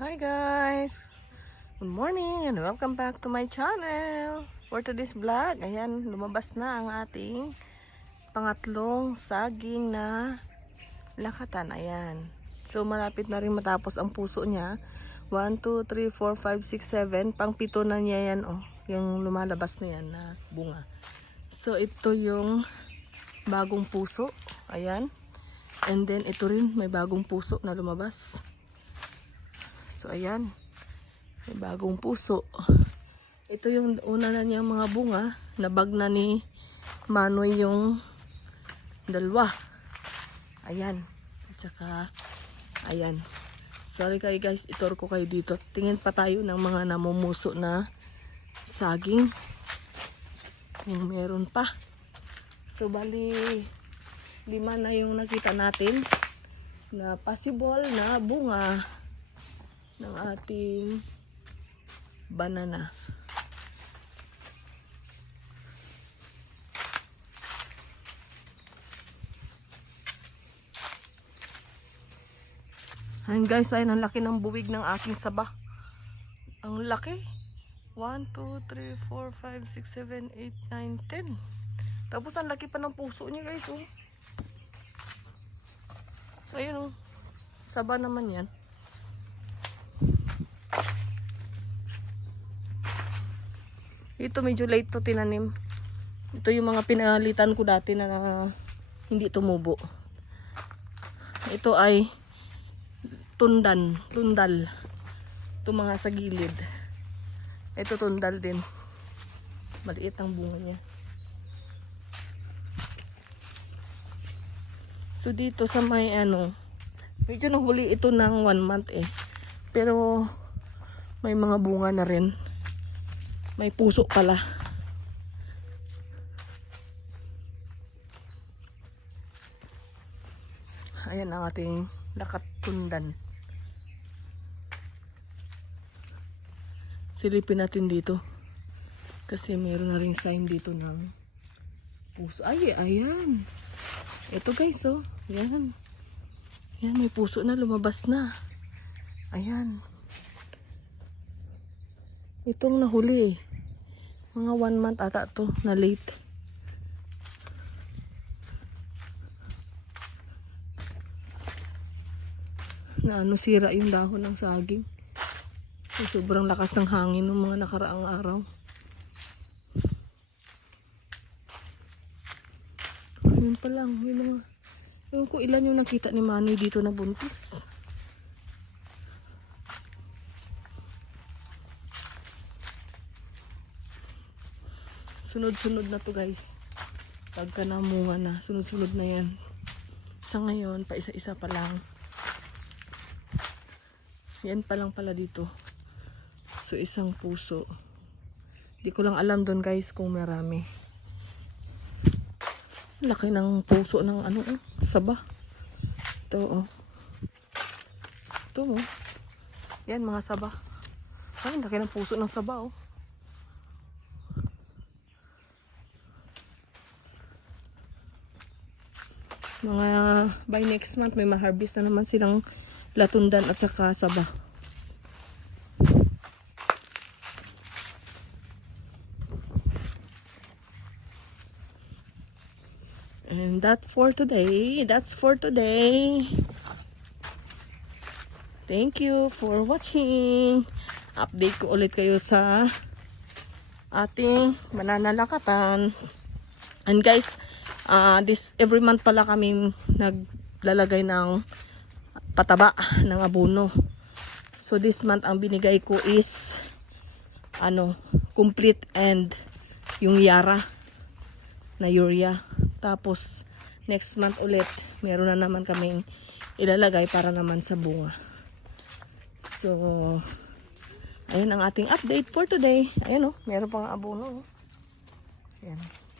Hi guys! Good morning and welcome back to my channel. For today's vlog, ayan, lumabas na ang ating pangatlong saging na lakatan. Ayan. So malapit na rin matapos ang puso niya. 1, 2, 3, 4, 5, 6, 7. Pang pito na niya yan, oh. Yung lumalabas na yan na bunga. So ito yung bagong puso. Ayan. And then ito rin, may bagong puso na lumabas. So, ayan. May bagong puso. Ito yung una na niyang mga bunga. Nabag na ni Manoy yung dalawa. Ayan. At saka, ayan. Sorry kayo guys, itor ko kayo dito. Tingin pa tayo ng mga namumuso na saging. Kung meron pa. So, bali, lima na yung nakita natin na possible na bunga ng ating banana. Ayan guys, ayun ang laki ng buwig ng aking saba. Ang laki. 1, 2, 3, 4, 5, 6, 7, 8, 9, 10. Tapos ang laki pa ng puso niya guys. Oh. Ayun oh. Saba naman yan. Ito medyo late to tinanim. Ito yung mga pinalitan ko dati na hindi tumubo. Ito ay tundan, tundal. Ito mga sa gilid. Ito tundal din. Maliit ang bunga niya. So dito sa may ano, medyo nahuli ito ng one month eh. Pero may mga bunga na rin. May puso pala. Ayan ang ating lakatundan. Silipin natin dito. Kasi meron na rin sign dito ng puso. Ay, ayan. Ito guys, oh. Ayan. Ayan, may puso na. Lumabas na. Ayan. Itong nahuli eh. Mga one month ata to na late. Na ano sira yung dahon ng saging. Eh, sobrang lakas ng hangin ng mga nakaraang araw. Yun pa lang. May mga... Ewan ko ilan yung nakita ni Manny dito na buntis. Sunod-sunod na to guys. Pagka namunga na, sunod-sunod na yan. Sa ngayon, pa isa-isa pa lang. Yan pa lang pala dito. So, isang puso. Di ko lang alam doon guys kung marami. Laki ng puso ng ano, oh, saba. Ito, oh. Ito, oh. Yan, mga saba. Ay, laki ng puso ng saba, oh. Mga by next month may ma-harvest na naman silang latundan at saka saba. And that for today. That's for today. Thank you for watching. Update ko ulit kayo sa ating mananalakatan. And guys, uh, this every month pala kami naglalagay ng pataba ng abono. So this month ang binigay ko is ano, complete and yung Yara na urea. Tapos next month ulit meron na naman kaming ilalagay para naman sa bunga. So ayun ang ating update for today. Ayun oh, meron pang abono. oh. Ayan.